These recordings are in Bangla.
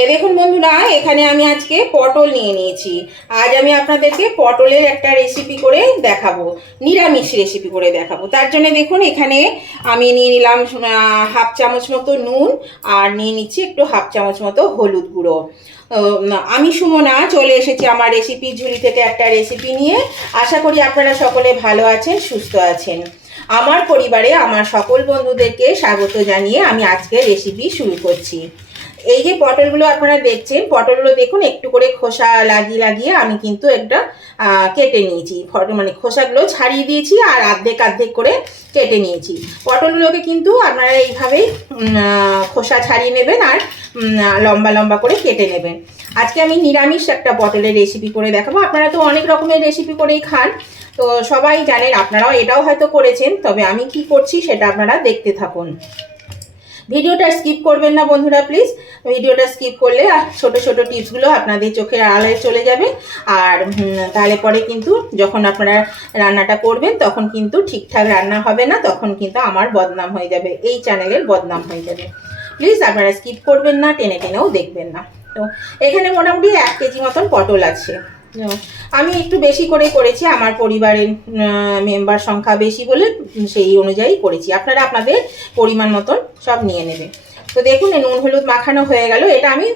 এই দেখুন বন্ধুরা, এখানে আমি আজকে পটল নিয়ে নিয়েছি। আজ আমি আপনাদেরকে পটলের একটা রেসিপি করে দেখাবো, নিরামিষ রেসিপি করে দেখাবো। তার জন্য দেখুন এখানে আমি নিয়ে নিলাম হাফ চামচ মতো নুন, আর নিয়ে নিচ্ছি একটু হাফ চামচ মতো হলুদ গুঁড়ো। আমি সুমনা চলে এসেছি আমার রেসিপি ঝুলি থেকে একটা রেসিপি নিয়ে। আশা করি আপনারা সকলে ভালো আছেন, সুস্থ আছেন। আমার পরিবারে আমার সকল বন্ধুদেরকে স্বাগত জানিয়ে আমি আজকে রেসিপি শুরু করছি। এই যে পটলগুলো আপনারা দেখছেন, পটলগুলো দেখুন একটু করে খোসা লাগিয়ে লাগিয়ে আমি কিন্তু একটা কেটে নিয়েছি। মানে খোসাগুলো ছাড়িয়ে দিয়েছি আর অর্ধেক অর্ধেক করে কেটে নিয়েছি। পটলগুলোকে কিন্তু আপনারা এইভাবেই খোসা ছাড়িয়ে নেবেন আর লম্বা লম্বা করে কেটে নেবেন। আজকে আমি নিরামিষ একটা পটলের রেসিপি করে দেখাবো। আপনারা তো অনেক রকমের রেসিপি করেই খান, তো সবাই জানেন, আপনারাও এটাও হয়তো করেছেন। তবে আমি কি করছি সেটা আপনারা দেখতে থাকুন। ভিডিওটা স্কিপ করবেন না বন্ধুরা, প্লিজ। ভিডিওটা স্কিপ করলে ছোট ছোট টিপসগুলো আপনাদের চোখের আড়ালে চলে যাবে। আর তাহলে পরে কিন্তু যখন আপনারা রান্নাটা করবেন তখন কিন্তু ঠিকঠাক রান্না হবে না, তখন কিন্তু আমার বদনাম হয়ে যাবে, এই চ্যানেলের বদনাম হয়ে যাবে। প্লিজ আপনারা স্কিপ করবেন না, টেনে টেনেও দেখবেন না। তো এখানে মোটামুটি 1 কেজি মতন পটল আছে। আমি একটু বেশি করে করেছি, আমার পরিবারের মেম্বার সংখ্যা বেশি বলে সেই অনুযায়ী করেছি। আপনারা আপনাদের পরিমাণ মতন সব নিয়ে নেবেন। তো দেখুন এই নুন হলুদ মাখানো হয়ে গেল। এটা আমি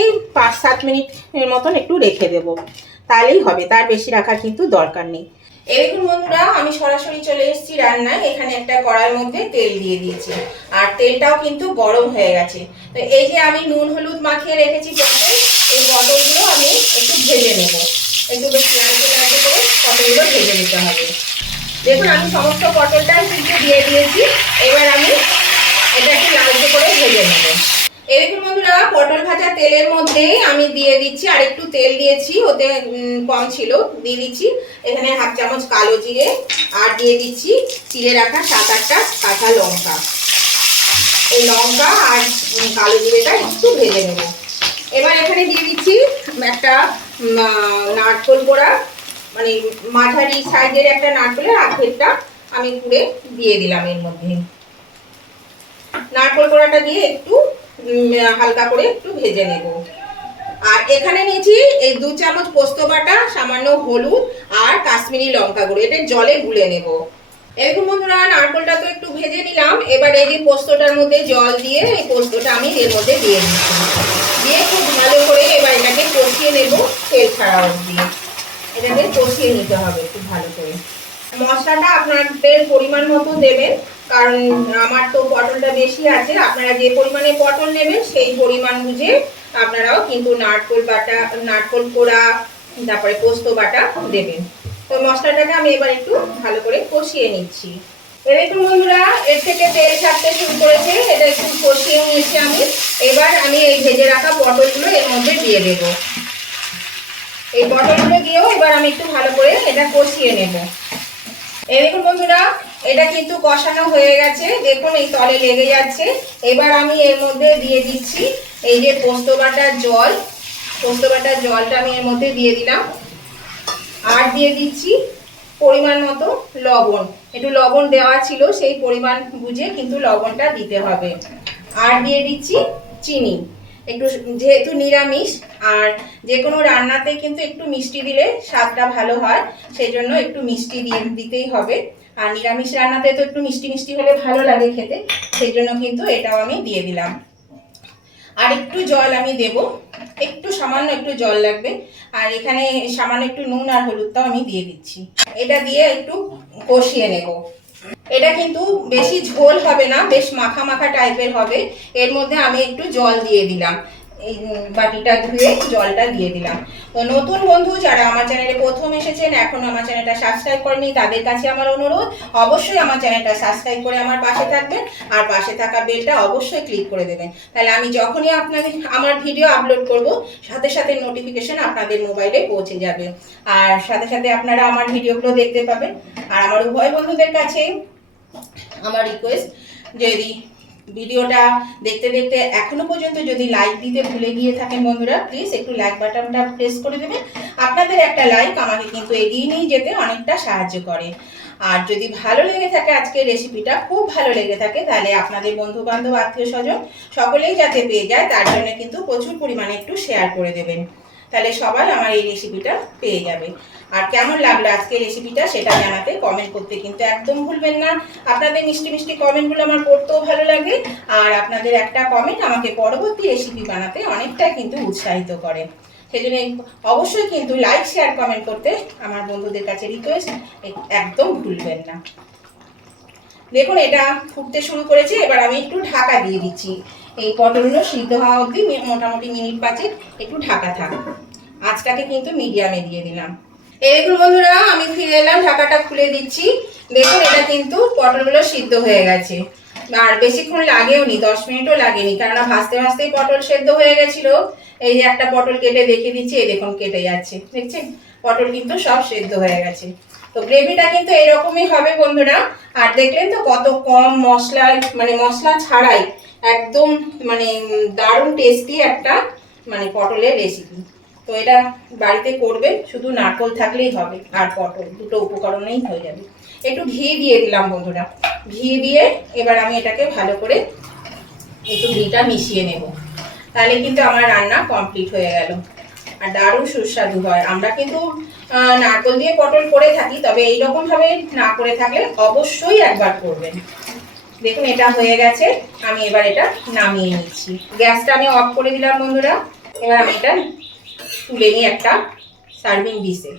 এই 5-7 মিনিটের মতন একটু রেখে দেব, তাহলেই হবে, তার বেশি রাখার কিন্তু দরকার নেই। এই দেখুন বন্ধুরা, আমি সরাসরি চলে এসেছি রান্নায়। এখানে একটা কড়াইয়ের মধ্যে তেল দিয়ে দিয়েছি, আর তেলটাও কিন্তু গরম হয়ে গেছে। তো এই যে আমি নুন হলুদ মাখিয়ে রেখেছি পটল, এই পটলগুলো আমি একটু ভেজে নেব। একটু বেশ লালচে লালচে করে পটলগুলো ভেজে নিতে হবে। দেখুন আমি সমস্ত পটলটাই কিন্তু দিয়ে দিয়েছি। এবার আমি এটা একটু লালচে করে ভেজে নেব। এই দেখুন বন্ধুরা, পটল ভাজা তেলের মধ্যে আমি দিয়ে দিচ্ছি, আর একটু তেল দিয়েছি, ওতে কম ছিল, দিয়ে দিচ্ছি এখানে হাফ চামচ কালো জিরে, আর দিয়ে দিচ্ছি চিড়ে রাখা 7-8টা কাঁচা লঙ্কা। এই লঙ্কা আর কালো জিরেটা একটু ভেজে নেব। এবার এখানে দিয়ে দিচ্ছি একটা নারকেল কোড়া, মানে মাঝারি সাইজের একটা নারকেলের আধেকটা আমি পুড়ে দিয়ে দিলাম এর মধ্যে। নারকেল কোড়াটা দিয়ে একটু হালকা করে একটু ভেজে নেব। আর এখানে নিয়েছি এই 2 চামচ পোস্ত বাটা, সামান্য হলুদ আর কাশ্মীরি লঙ্কা গুঁড়ো, এটা জলে গুলে নেব। এরকম বন্ধুরা, নারকেলটা তো একটু ভেজে নিলাম। এবার এই যে পোস্তটার মধ্যে জল দিয়ে এই পোস্তটা আমি এর মধ্যে দিয়ে দিচ্ছি। দিয়ে খুব ভালো করে এবার এটাকে কষিয়ে নেব তেল ছাড়া অবধি। এটাকে কষিয়ে নিতে হবে খুব ভালো করে। মশলাটা আপনাদের পরিমাণ মতো দেবেন, কারণ আমার তো পটলটা বেশি আছে। আপনারা যে পরিমাণে পটল নেবেন সেই পরিমাণ বুঝে আপনারাও কিন্তু নারকেল বাটা, নারকেল কোড়া, তারপরে পোস্ত বাটা দেবেন। তো মশলাটাকে আমি এবার একটু ভালো করে কষিয়ে নিচ্ছি। এরকম বন্ধুরা, এর থেকে তেল ছাড়তে শুরু করেছে, এটা একটু কষিয়ে নিয়েছি আমি। এবার আমি এই ভেজে রাখা পটলগুলো এর মধ্যে দিয়ে দেব। এই পটলগুলো দিয়েও এবার আমি একটু ভালো করে এটা কষিয়ে নেব। এই দেখুন বন্ধুরা, এটা কিন্তু কষানো হয়ে গেছে। দেখুন এই তলে লেগে যাচ্ছে। এবার আমি এর মধ্যে দিয়ে দিচ্ছি এই যে পোস্ত বাটার জল। পোস্ত বাটার জলটা আমি এর মধ্যে দিয়ে দিলাম, আর দিয়ে দিচ্ছি পরিমাণ মতো লবণ। একটু লবণ দেওয়া ছিল, সেই পরিমাণ বুঝে কিন্তু লবণটা দিতে হবে। আর দিয়ে দিচ্ছি চিনি একটু, যেহেতু নিরামিষ আর যে কোনো রান্নাতে কিন্তু একটু মিষ্টি দিলে স্বাদটা ভালো হয়, সেই জন্য একটু মিষ্টি দিতেই হবে। আর নিরামিষ রান্নাতে তো একটু মিষ্টি মিষ্টি হলে ভালো লাগে খেতে, সেই জন্য কিন্তু এটাও আমি দিয়ে দিলাম। আর একটু জল আমি দেব, একটু সামান্য একটু জল লাগবে। আর এখানে সামান্য একটু নুন আর হলুদটাও আমি দিয়ে দিচ্ছি। এটা দিয়ে একটু কষিয়ে নেব। এটা কিন্তু বেশি ঝোল হবে না, বেশ মাখা মাখা টাইপের হবে। এর মধ্যে আমি একটু জল দিয়ে দিলাম, এই বাটিটা ধুয়ে জলটা দিয়ে দিলাম। তো নতুন বন্ধু যারা আমার চ্যানেলে প্রথম এসেছেন, এখন আমার চ্যানেলটা সাবস্ক্রাইব করেনি, তাদের কাছে আমার অনুরোধ, অবশ্যই আমার চ্যানেলটা সাবস্ক্রাইব করে আমার পাশে থাকবেন। আর পাশে থাকা বেলটা অবশ্যই ক্লিক করে দেবেন, তাহলে আমি যখনই আপনাদের আমার ভিডিও আপলোড করব সাথে সাথে নোটিফিকেশন আপনাদের মোবাইলে পৌঁছে যাবে। আর সাথে সাথে আপনারা আমার ভিডিওগুলো দেখতে পাবেন। আর আমার উভয় বন্ধুদের কাছে আমার রিকোয়েস্ট, যদি ভিডিওটা দেখতে দেখতে এখনো পর্যন্ত যদি লাইক দিতে ভুলে গিয়ে থাকেন বন্ধুরা, প্লিজ একটু লাইক বাটনটা প্রেস করে দেবেন। আপনাদের একটা লাইক আমাকে কিন্তু এগিয়ে নিয়ে যেতে অনেকটা সাহায্য করে। আর যদি ভালো লেগে থাকে আজকের রেসিপিটা, খুব ভালো লেগে থাকে, তাহলে আপনাদের বন্ধু বান্ধব আত্মীয় স্বজন সকলেই যাতে পেয়ে যায় তার জন্য কিন্তু প্রচুর পরিমাণে একটু শেয়ার করে দেবেন, তাহলে সবাই আমার এই রেসিপিটা পেয়ে যাবে। আর কেমন লাগলো আজকের রেসিপিটা সেটা জানাতে কমেন্ট করতে কিন্তু একদম ভুলবেন না। আপনাদের মিষ্টি মিষ্টি কমেন্টগুলো আমার পড়তেও ভালো লাগে, আর আপনাদের একটা কমেন্ট আমাকে পরবর্তী রেসিপি বানাতে অনেকটা কিন্তু উৎসাহিত করে। সেই জন্য অবশ্যই কিন্তু লাইক শেয়ার কমেন্ট করতে আমার বন্ধুদের কাছে রিকোয়েস্ট, একদম ভুলবেন না। দেখুন এটা ফুটতে শুরু করেছে, এবার আমি একটু ঢাকা দিয়ে দিচ্ছি। এই পটলগুলো সিদ্ধ হওয়া অবধি মোটামুটি মিনিট 5 একটু ঢাকা থাক। আঁচটাকে কিন্তু মিডিয়ামে দিয়ে দিলাম। এই দেখুন বন্ধুরা, আমি ফিরে এলাম, ঢাকাটা খুলে দিচ্ছি। দেখুন এটা কিন্তু পটলগুলো সিদ্ধ হয়ে গেছে, আর বেশিক্ষণ লাগেও নি, 10 মিনিটও লাগেনি, কেননা ভাজতে ভাজতেই পটল সেদ্ধ হয়ে গেছিল। এই যে একটা পটল কেটে দেখিয়ে দিচ্ছি, এই দেখুন কেটে যাচ্ছে, দেখছেন পটল কিন্তু সব সেদ্ধ হয়ে গেছে। তো গ্রেভিটা কিন্তু এরকমই হবে বন্ধুরা। আর দেখলেন তো কত কম মশলা, মানে মশলা ছাড়াই একদম মানে দারুণ টেস্টি একটা মানে পটলের রেসিপি। তো এটা বাড়িতে করবেন, শুধু নারকেল থাকলেই হবে আর পটল, দুটো উপকরণেই হয়ে যাবে। একটু ঘি দিয়ে দিলাম বন্ধুরা, ঘি দিয়ে এবার আমি এটাকে ভালো করে একটু ঘিটা মিশিয়ে নেব, তাহলে কিন্তু আমার রান্না কমপ্লিট হয়ে গেল। আর দারুণ সুস্বাদু হয়। আমরা কিন্তু নারকেল দিয়ে পটল করে থাকি, তবে এইরকম ভাবে না করে থাকলে অবশ্যই একবার করবেন। দেখুন এটা হয়ে গেছে, আমি এবার এটা নামিয়ে নিচ্ছি। গ্যাসটা আমি অফ করে দিলাম বন্ধুরা। এবার আমি এটা তুলে নিই একটা সার্ভিং ডিশে।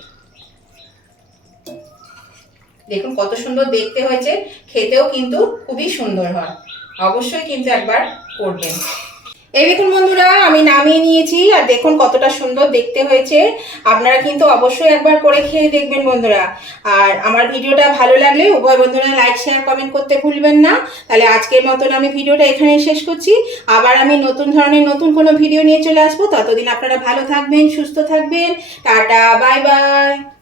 দেখুন কত সুন্দর দেখতে হয়েছে, খেতেও কিন্তু খুবই সুন্দর হয়। অবশ্যই কিন্তু একবার করবেন। এই দেখুন বন্ধুরা, আমি নামিয়ে নিয়েছি, আর দেখুন কতটা সুন্দর দেখতে হয়েছে। আপনারা কিন্তু অবশ্যই একবার করে খেয়ে দেখবেন বন্ধুরা। আর আমার ভিডিওটা ভালো লাগলে উভয় বন্ধুরা লাইক শেয়ার কমেন্ট করতে ভুলবেন না। তাহলে আজকের মতন আমি ভিডিওটা এখানেই শেষ করছি। আবার আমি নতুন ধরনের নতুন কোনো ভিডিও নিয়ে চলে আসবো। ততদিন আপনারা ভালো থাকবেন, সুস্থ থাকবেন। Tata, bye bye.